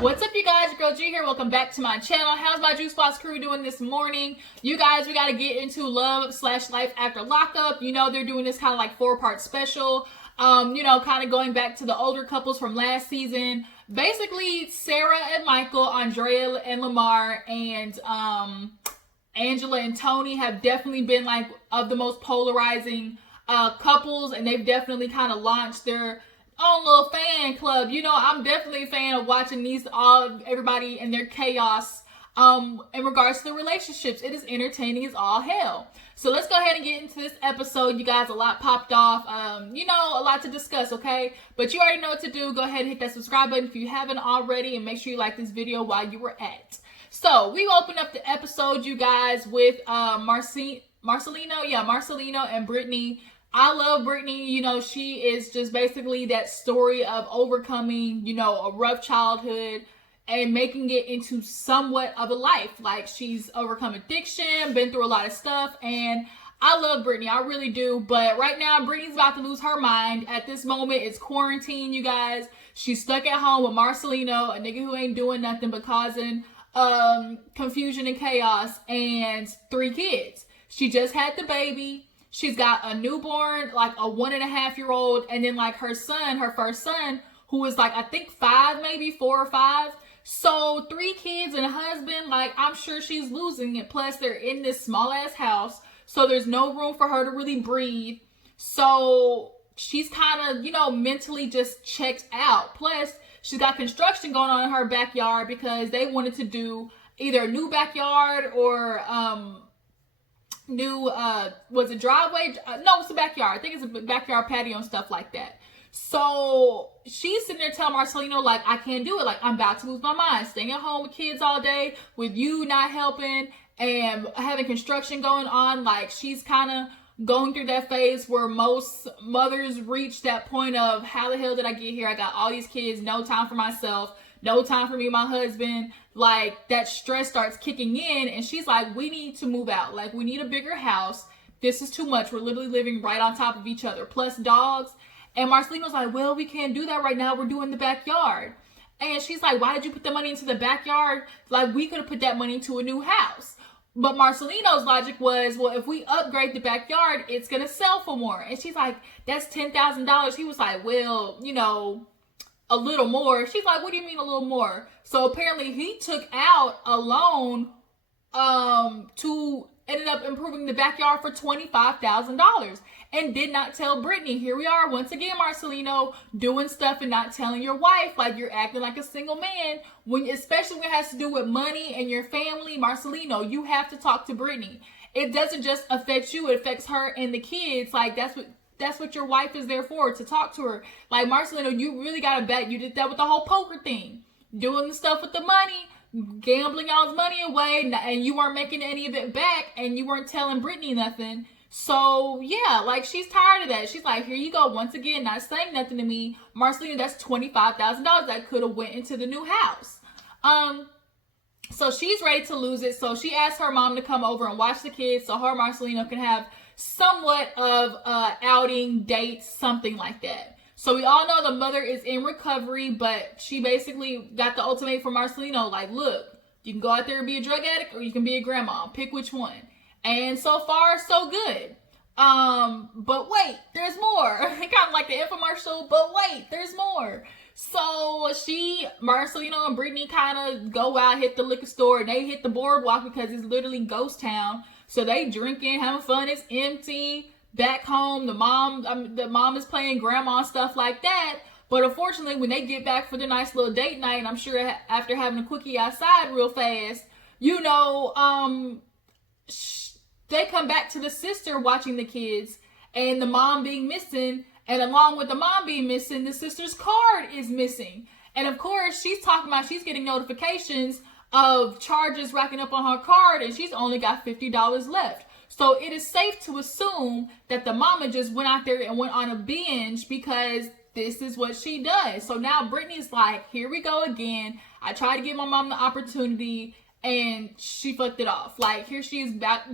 What's up, you guys? Your girl G here. Welcome back to my channel. How's my Juice Box crew doing this morning? You guys, we got to get into love/life after lockup. You know, they're doing this kind of like 4-part special. Kind of going back to the older couples from last season. Basically, Sarah and Michael, Andrea and Lamar, and Angela and Tony have definitely been like of the most polarizing couples, and they've definitely kind of launched their own little fan club. You know, I'm definitely a fan of watching everybody and their chaos in regards to the relationships. It is entertaining as all hell. So let's go ahead and get into this episode. You guys, a lot popped off. A lot to discuss, okay? But you already know what to do. Go ahead and hit that subscribe button if you haven't already, and make sure you like this video while you were at. So we opened up the episode, you guys, with Marcelino and Brittany. I love Brittany. You know, she is just basically that story of overcoming, a rough childhood and making it into somewhat of a life. Like, she's overcome addiction, been through a lot of stuff, and I love Brittany. I really do. But right now, Brittany's about to lose her mind. At this moment, it's quarantine, you guys. She's stuck at home with Marcelino, a nigga who ain't doing nothing but causing confusion and chaos, and 3 kids. She just had the baby. She's got a newborn, like a 1.5-year-old, and then like her first son, who is like, I think 5, maybe 4 or 5. So 3 kids and a husband, like, I'm sure she's losing it. Plus they're in this small ass house, so there's no room for her to really breathe. So she's kind of, mentally just checked out. Plus she's got construction going on in her backyard because they wanted to do either a new backyard or, was it driveway? No, it's a backyard. I think it's a backyard patio and stuff like that. So she's sitting there telling Marcelino, like, I can't do it. Like, I'm about to lose my mind. Staying at home with kids all day, with you not helping, and having construction going on. Like, she's kind of going through that phase where most mothers reach that point of, how the hell did I get here? I got all these kids, no time for myself, no time for me and my husband. Like, that stress starts kicking in, and she's like, we need to move out. Like, we need a bigger house. This is too much. We're literally living right on top of each other, plus dogs. And Marcelino's like, well, we can't do that right now. We're doing the backyard. And she's like, why did you put the money into the backyard? Like, we could have put that money into a new house. But Marcelino's logic was, well, if we upgrade the backyard, it's going to sell for more. And she's like, that's $10,000. He was like, well, a little more. She's like, what do you mean a little more? So apparently he took out a loan to ended up improving the backyard for $25,000 and did not tell Brittany. Here we are once again, Marcelino, doing stuff and not telling your wife. Like, you're acting like a single man, especially when it has to do with money and your family. Marcelino, you have to talk to Brittany. It doesn't just affect you, it affects her and the kids. Like, that's what your wife is there for, to talk to her. Like, Marcelino, you really gotta bet you did that with the whole poker thing. Doing the stuff with the money, gambling y'all's money away, and you weren't making any of it back, and you weren't telling Brittany nothing. So, yeah, like, she's tired of that. She's like, here you go, once again, not saying nothing to me. Marcelino, that's $25,000 that could have went into the new house. So she's ready to lose it. So she asked her mom to come over and watch the kids so her and Marcelino can have somewhat of outing, date, something like that. So we all know the mother is in recovery, but she basically got the ultimatum from Marcelino, like, look, you can go out there and be a drug addict, or you can be a grandma. Pick which one. And so far, so good. But wait, there's more. Kind of like the infomercial, but wait, there's more. So Marcelino and Brittany kind of go out, hit the liquor store, and they hit the boardwalk because it's literally ghost town. So they drinking, having fun. It's empty. Back home, the mom is playing grandma, stuff like that. But unfortunately, when they get back for their nice little date night, and I'm sure after having a quickie outside real fast, they come back to the sister watching the kids, and the mom being missing, and along with the mom being missing, the sister's card is missing. And of course, she's talking about she's getting notifications of charges racking up on her card, and she's only got $50 left. So it is safe to assume that the mama just went out there and went on a binge because this is what she does. So now Brittany's like, here we go again. I tried to give my mom the opportunity and she fucked it off. Like, here she is back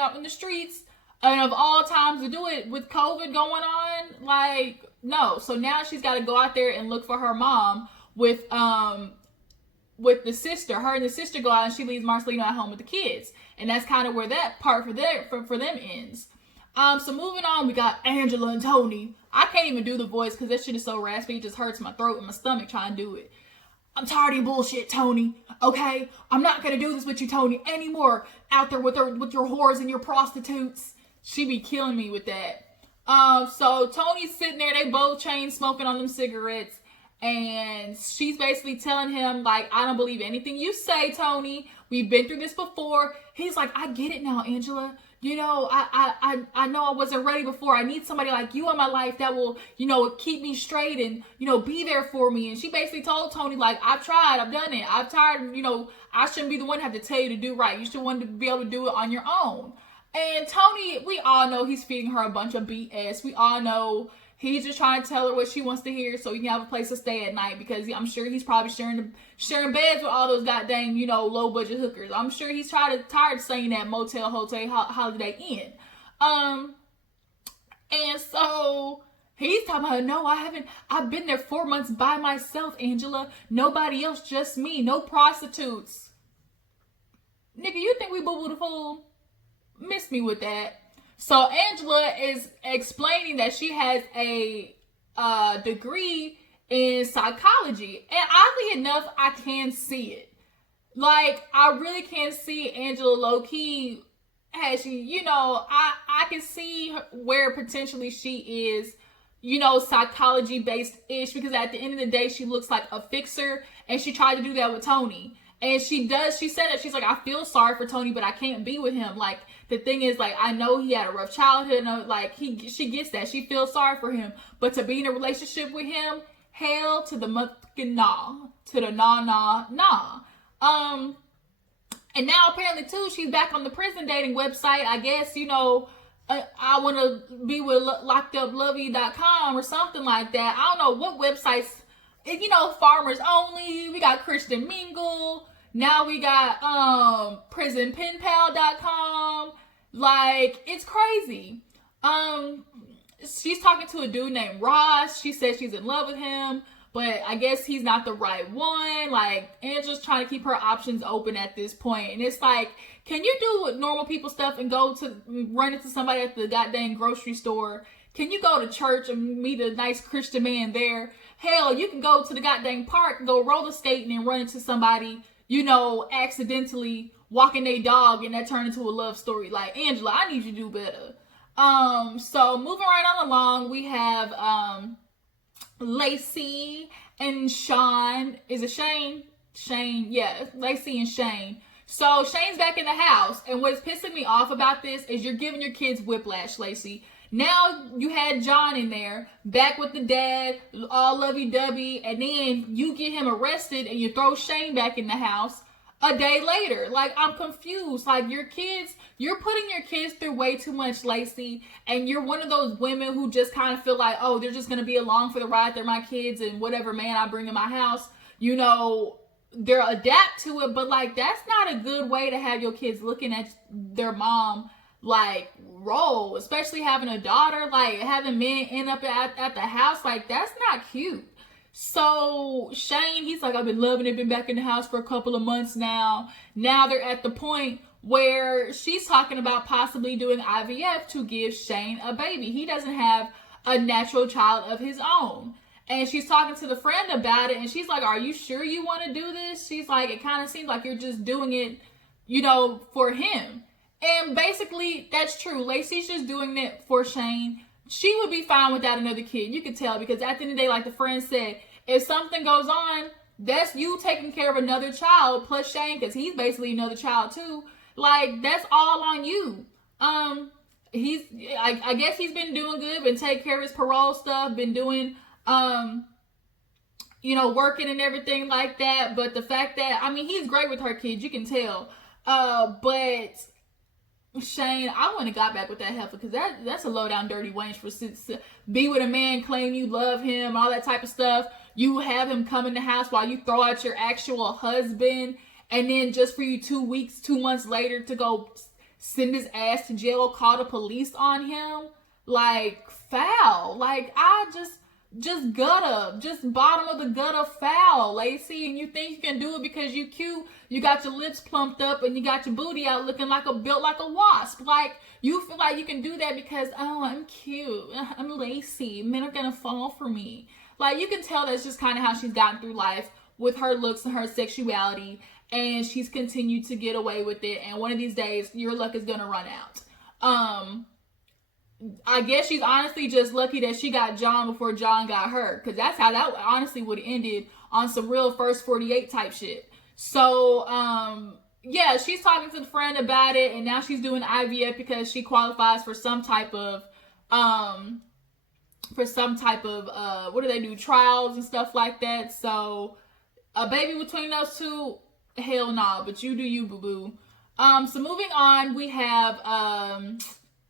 out in the streets. And of all times to do it with COVID going on, like, no. So now she's got to go out there and look for her mom with with the sister. Her and the sister go out and she leaves Marcelino at home with the kids. And that's kind of where that part for them ends. So moving on, we got Angela and Tony. I can't even do the voice because that shit is so raspy. It just hurts my throat and my stomach trying to do it. I'm tired of your bullshit, Tony. Okay? I'm not going to do this with you, Tony, anymore. Out there with your whores and your prostitutes. She be killing me with that. So Tony's sitting there. They both chain smoking on them cigarettes. And she's basically telling him, like, I don't believe anything you say, Tony. We've been through this before. He's like, I get it now, Angela. You know, I know I wasn't ready before. I need somebody like you in my life that will, you know, keep me straight and, you know, be there for me. And she basically told Tony, like, I've tried. I've done it. I've tired. You know, I shouldn't be the one to have to tell you to do right. You should want to be able to do it on your own. And Tony, we all know he's feeding her a bunch of BS. We all know he's just trying to tell her what she wants to hear so he can have a place to stay at night, because I'm sure he's probably sharing beds with all those goddamn, you know, low budget hookers. I'm sure he's tired of saying that motel, hotel, Holiday Inn. And so he's talking about, no, I've been there 4 months by myself, Angela. Nobody else, just me. No prostitutes. Nigga, you think we boo-boo the fool? Miss me with that. So Angela is explaining that she has a degree in psychology. And oddly enough, I can see it. Like, I really can see Angela low-key has she, you know, I can see where potentially she is, you know, psychology-based-ish, because at the end of the day, she looks like a fixer, and she tried to do that with Tony. And she said that, she's like, I feel sorry for Tony, but I can't be with him. Like, the thing is, like, I know he had a rough childhood, and like, she gets that. She feels sorry for him. But to be in a relationship with him, hell to the motherfucking nah. To the nah. And now apparently, too, she's back on the prison dating website. I guess, you know, I want to be with lockeduplovey.com or something like that. I don't know what websites, you know, Farmers Only. We got Christian Mingle. Now we got prisonpenpal.com. Like, it's crazy. She's talking to a dude named Ross. She says she's in love with him, but I guess he's not the right one. Like, Angela's trying to keep her options open at this point. And it's like, can you do normal people stuff and go to run into somebody at the goddamn grocery store? Can you go to church and meet a nice Christian man there? Hell, you can go to the goddamn park and go roller skating and run into somebody, you know, accidentally walking their dog, and that turned into a love story. Like, Angela, I need you to do better. So moving right on along, we have Lacy and Shane. Is it Shane? Shane, yeah, Lacy and Shane. So Shane's back in the house, and what's pissing me off about this is you're giving your kids whiplash, Lacy. Now you had John in there, back with the dad, all lovey-dovey, and then you get him arrested and you throw Shane back in the house a day later. Like, I'm confused. Like, you're putting your kids through way too much, Lacy, and you're one of those women who just kind of feel like, oh, they're just going to be along for the ride. They're my kids, and whatever man I bring in my house, you know, they'll adapt to it. But, like, that's not a good way to have your kids looking at their mom, like, role, especially having a daughter, like, having men end up at the house. Like, that's not cute. So Shane, he's like, I've been loving it, been back in the house for a couple of months now. Now they're at the point where she's talking about possibly doing IVF to give Shane a baby. He doesn't have a natural child of his own. And she's talking to the friend about it, and she's like, are you sure you want to do this? She's like, it kind of seems like you're just doing it, you know, for him. And basically, that's true. Lacy's just doing it for Shane. She would be fine without another kid. You could tell, because at the end of the day, like the friend said, if something goes on, that's you taking care of another child plus Shane, because he's basically another child too. Like, that's all on you. I guess he's been doing good, been taking care of his parole stuff, been doing, you know, working and everything like that. But the fact that, I mean, he's great with her kids, you can tell. But Shane, I wouldn't have got back with that heifer, because that's a low down dirty wench for be with a man, claim you love him, all that type of stuff. You have him come in the house while you throw out your actual husband, and then just for you 2 months later to go send his ass to jail or call the police on him. Like, foul. Like, just gutter, just bottom of the gutter foul, Lacey. And you think you can do it because you cute, you got your lips plumped up and you got your booty out looking like built like a wasp. Like, you feel like you can do that because, oh, I'm cute, I'm Lacey, men are gonna fall for me. Like, you can tell that's just kind of how she's gotten through life with her looks and her sexuality, and she's continued to get away with it, and one of these days your luck is gonna run out. I guess she's honestly just lucky that she got John before John got her, because that's how that honestly would have ended, on some real first 48 type shit. So yeah, she's talking to the friend about it, and now she's doing IVF because she qualifies for some type of what do they do, trials and stuff like that. So a baby between those two, hell nah, but you do you, boo-boo. So moving on, we have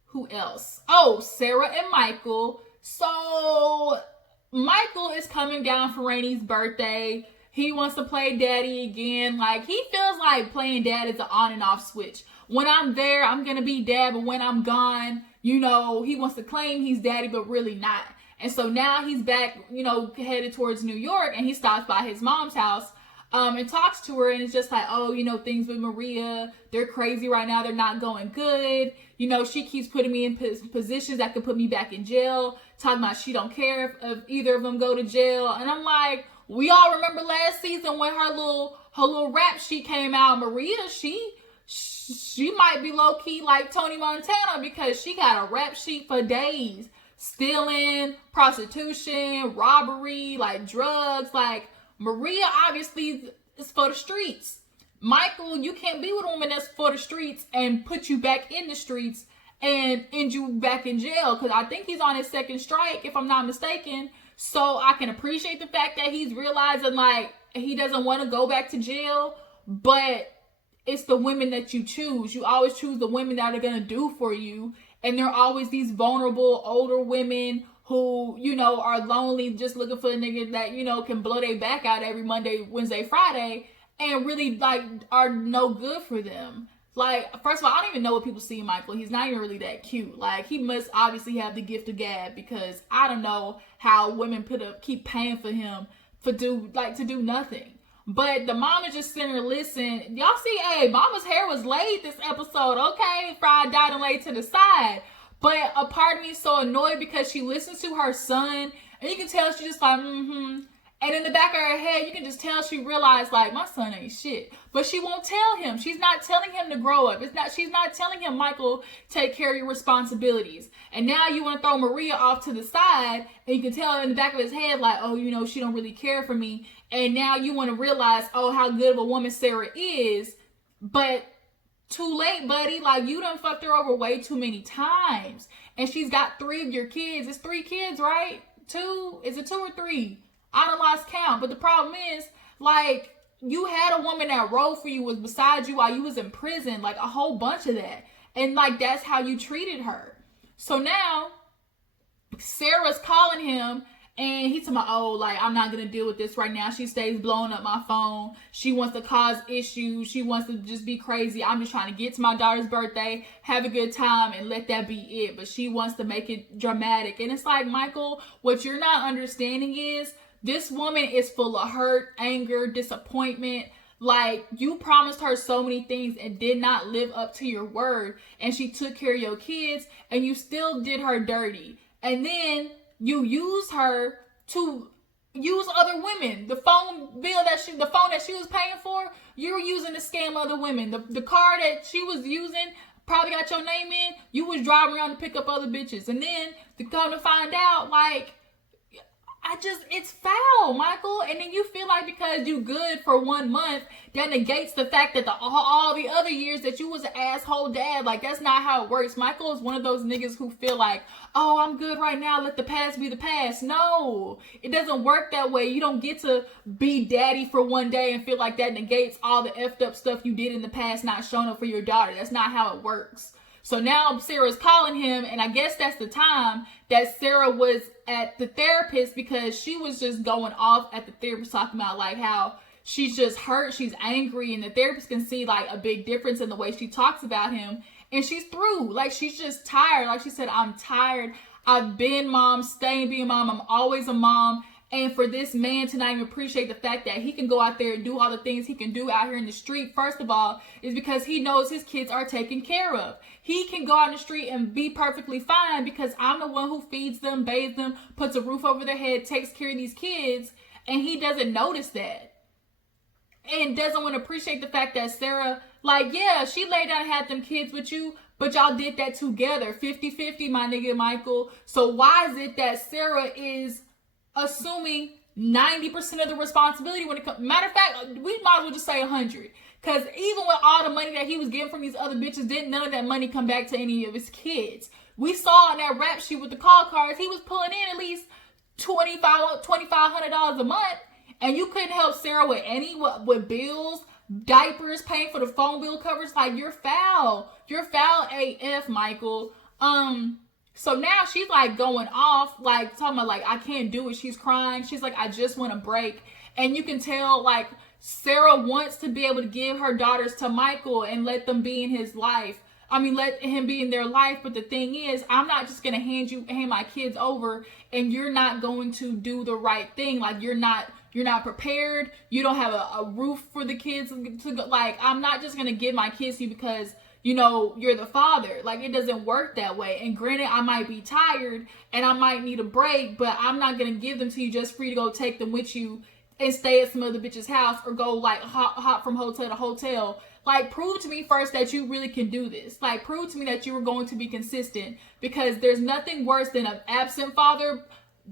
who else? Oh, Sarah and Michael. So Michael is coming down for Rainy's birthday. He wants to play daddy again. Like, he feels like playing dad is an on and off switch. When I'm there, I'm gonna be dad, but when I'm gone, you know, he wants to claim he's daddy, but really not. And so now he's back, you know, headed towards New York, and he stops by his mom's house and talks to her, and it's just like, oh, you know, things with Maria, they're crazy right now, they're not going good. You know, she keeps putting me in positions that could put me back in jail, talking about she don't care if either of them go to jail. And I'm like, we all remember last season when her little rap sheet came out. Maria, she might be low-key like Tony Montana, because she got a rap sheet for days. Stealing, prostitution, robbery, like drugs. Like, Maria obviously is for the streets. Michael, you can't be with a woman that's for the streets and put you back in the streets and end you back in jail, because I think he's on his second strike, if I'm not mistaken. So I can appreciate the fact that he's realizing, like, he doesn't want to go back to jail, but it's the women that you choose. You always choose the women that are going to do for you. And there are always these vulnerable older women who, you know, are lonely, just looking for a nigga that, you know, can blow their back out every Monday, Wednesday, Friday, and really, like, are no good for them. Like, first of all, I don't even know what people see in Michael. He's not even really that cute. Like, he must obviously have the gift of gab, because I don't know how women keep paying for him to do nothing. But the mama just sitting there listening. Y'all see, hey, mama's hair was laid this episode. Okay, fried, dyed, and laid to the side. But a part of me is so annoyed because she listens to her son, and you can tell she's just like, And in the back of her head, you can just tell she realized, like, my son ain't shit. But she won't tell him. She's not telling him to grow up. She's not telling him, Michael, take care of your responsibilities. And now you want to throw Maria off to the side, and you can tell in the back of his head, like, oh, you know, she don't really care for me. And now you want to realize, oh, how good of a woman Sarah is. But too late, buddy. Like, you done fucked her over way too many times. And she's got 3 of your kids. It's 3 kids, right? 2? Is it 2 or 3? I done lost count. But the problem is, like, you had a woman that rode for you, was beside you while you was in prison. Like, a whole bunch of that. And, like, that's how you treated her. So now, Sarah's calling him, and he's talking about, oh, like, I'm not going to deal with this right now. She stays blowing up my phone. She wants to cause issues. She wants to just be crazy. I'm just trying to get to my daughter's birthday, have a good time, and let that be it. But she wants to make it dramatic. And it's like, Michael, what you're not understanding is, this woman is full of hurt, anger, disappointment. Like, you promised her so many things and did not live up to your word. And she took care of your kids, and you still did her dirty. And then you use her to use other women. The phone that she was paying for, you were using to scam other women. The car that she was using probably got your name in. You was driving around to pick up other bitches. And then to come to find out, like, it's foul, Michael. And then you feel like because you good for 1 month, that negates the fact that all the other years that you was an asshole dad. Like, that's not how it works. Michael is one of those niggas who feel like, oh, I'm good right now, let the past be the past. No, it doesn't work that way. You don't get to be daddy for one day and feel like that negates all the effed up stuff you did in the past not showing up for your daughter. That's not how it works. So now Sarah's calling him, and I guess that's the time that Sarah was at the therapist, because she was just going off at the therapist talking about, like, how she's just hurt, she's angry, and the therapist can see, like, a big difference in the way she talks about him, and she's through. Like, she's just tired. Like she said, I'm tired. I've been mom, staying being mom. I'm always a mom. And for this man to not even appreciate the fact that he can go out there and do all the things he can do out here in the street, first of all, is because he knows his kids are taken care of. He can go out in the street and be perfectly fine because I'm the one who feeds them, bathes them, puts a roof over their head, takes care of these kids, and he doesn't notice that. And doesn't want to appreciate the fact that Sarah, like, yeah, she laid down and had them kids with you, but y'all did that together, 50-50, my nigga Michael. So why is it that Sarah is assuming 90% of the responsibility when it comes? Matter of fact, we might as well just say 100. Because even with all the money that he was getting from these other bitches, didn't none of that money come back to any of his kids. We saw in that rap sheet with the call cards, he was pulling in at least $2,500 a month. And you couldn't help Sarah with bills, diapers, paying for the phone bill coverage. Like, you're foul. You're foul AF, Michael. So now she's like going off, like talking about like, I can't do it. She's crying. She's like, I just want a break. And you can tell like Sarah wants to be able to give her daughters to Michael and let them be in his life. I mean, let him be in their life. But the thing is, I'm not just going to hand my kids over and you're not going to do the right thing. Like, you're not prepared. You don't have a roof for the kids to go. Like, I'm not just going to give my kids to you because, you know, you're the father. Like, it doesn't work that way. And granted, I might be tired and I might need a break, but I'm not going to give them to you just for you to go take them with you and stay at some other bitch's house or go like hop from hotel to hotel. Like, prove to me first that you really can do this. Like, prove to me that you were going to be consistent, because there's nothing worse than an absent father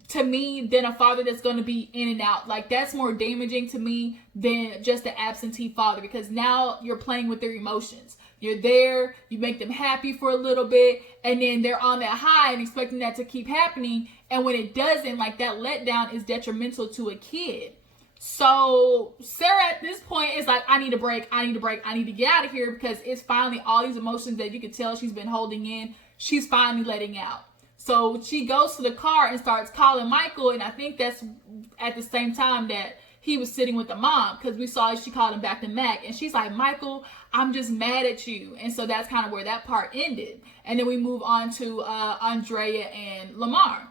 to me than a father that's going to be in and out. Like, that's more damaging to me than just an absentee father, because now you're playing with their emotions. You're there, you make them happy for a little bit, and then they're on that high and expecting that to keep happening. And when it doesn't, like, that letdown is detrimental to a kid. So Sarah at this point is like, I need a break. I need to get out of here, because it's finally all these emotions that you can tell she's been holding in. She's finally letting out. So she goes to the car and starts calling Michael. And I think that's at the same time that he was sitting with the mom, because we saw she called him back to Mac. And she's like, Michael, I'm just mad at you. And so that's kind of where that part ended. And then we move on to Andrea and Lamar.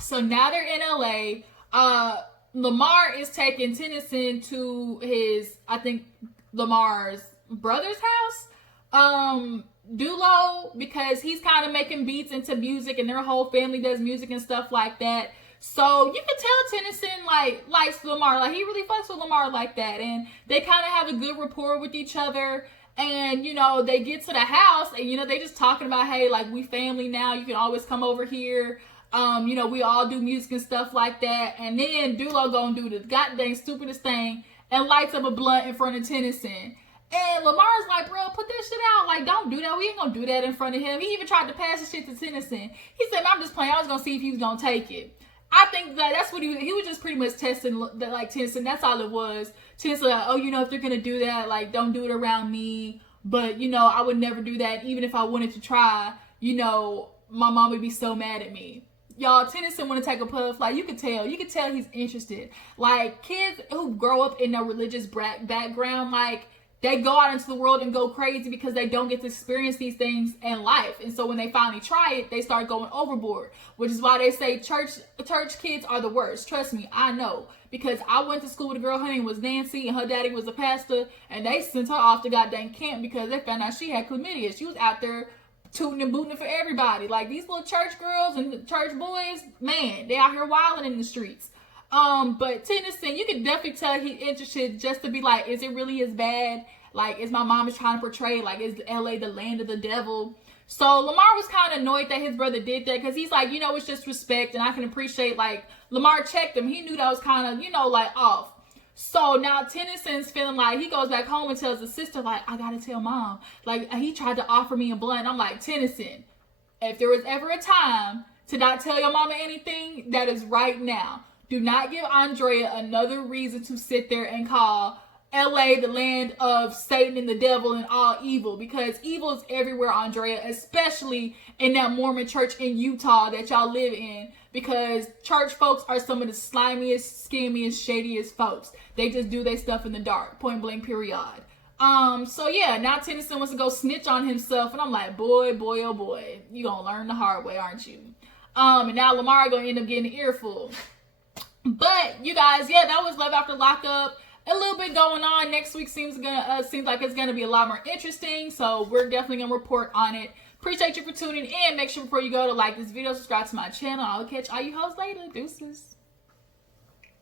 So now they're in LA. Lamar is taking Tennison to his, I think, Lamar's brother's house, Dulo, because he's kind of making beats into music and their whole family does music and stuff like that. So you can tell Tennison like likes Lamar, like he really fucks with Lamar like that, and they kind of have a good rapport with each other. And you know, they get to the house and you know, they just talking about, hey, like, we family now, you can always come over here. You know, we all do music and stuff like that. And then Dulo gonna do the goddamn stupidest thing and lights up a blunt in front of Tennison. And Lamar's like, bro, put that shit out. Like, don't do that. We ain't gonna do that in front of him. He even tried to pass the shit to Tennison. He said, I'm just playing. I was gonna see if he was gonna take it. I think that that's what he was just pretty much testing, like, Tennyson. That's all it was. Tennyson, like, oh, you know, if they're gonna do that, like, don't do it around me. But, you know, I would never do that. Even if I wanted to try, you know, my mom would be so mad at me. Y'all, Tennison want to take a puff. Like, you can tell he's interested. Like, kids who grow up in a religious background, like, they go out into the world and go crazy because they don't get to experience these things in life. And so when they finally try it, they start going overboard, which is why they say church kids are the worst. Trust me, I know, because I went to school with a girl, her name was Nancy, and her daddy was a pastor, and they sent her off to goddamn camp because they found out she had chlamydia. She was out there tooting and booting for everybody. Like, these little church girls and church boys, man, they out here wilding in the streets. But Tennyson, you can definitely tell he's interested just to be like, is it really as bad? Like, is my mom is trying to portray, like, is LA the land of the devil? So Lamar was kind of annoyed that his brother did that, because he's like, you know, it's just respect, and I can appreciate, like, Lamar checked him. He knew that was kind of, you know, like, off. So now Tennyson's feeling like, he goes back home and tells his sister, like, I gotta tell mom. Like, he tried to offer me a blunt. I'm like, Tennyson, if there was ever a time to not tell your mama anything, that is right now. Do not give Andrea another reason to sit there and call LA the land of Satan and the devil and all evil, because evil is everywhere, Andrea, especially in that Mormon church in Utah that y'all live in, because church folks are some of the slimiest, scammiest, shadiest folks. They just do their stuff in the dark, point blank, period. So yeah, now Tennyson wants to go snitch on himself, and I'm like, boy, oh boy, you gonna learn the hard way, aren't you? And now Lamar gonna end up getting an earful. But you guys, yeah, that was Love After Lockup. A little bit going on. Next week seems like it's gonna be a lot more interesting. So we're definitely gonna report on it. Appreciate you for tuning in. Make sure before you go to like this video, subscribe to my channel. I'll catch all you hoes later. Deuces.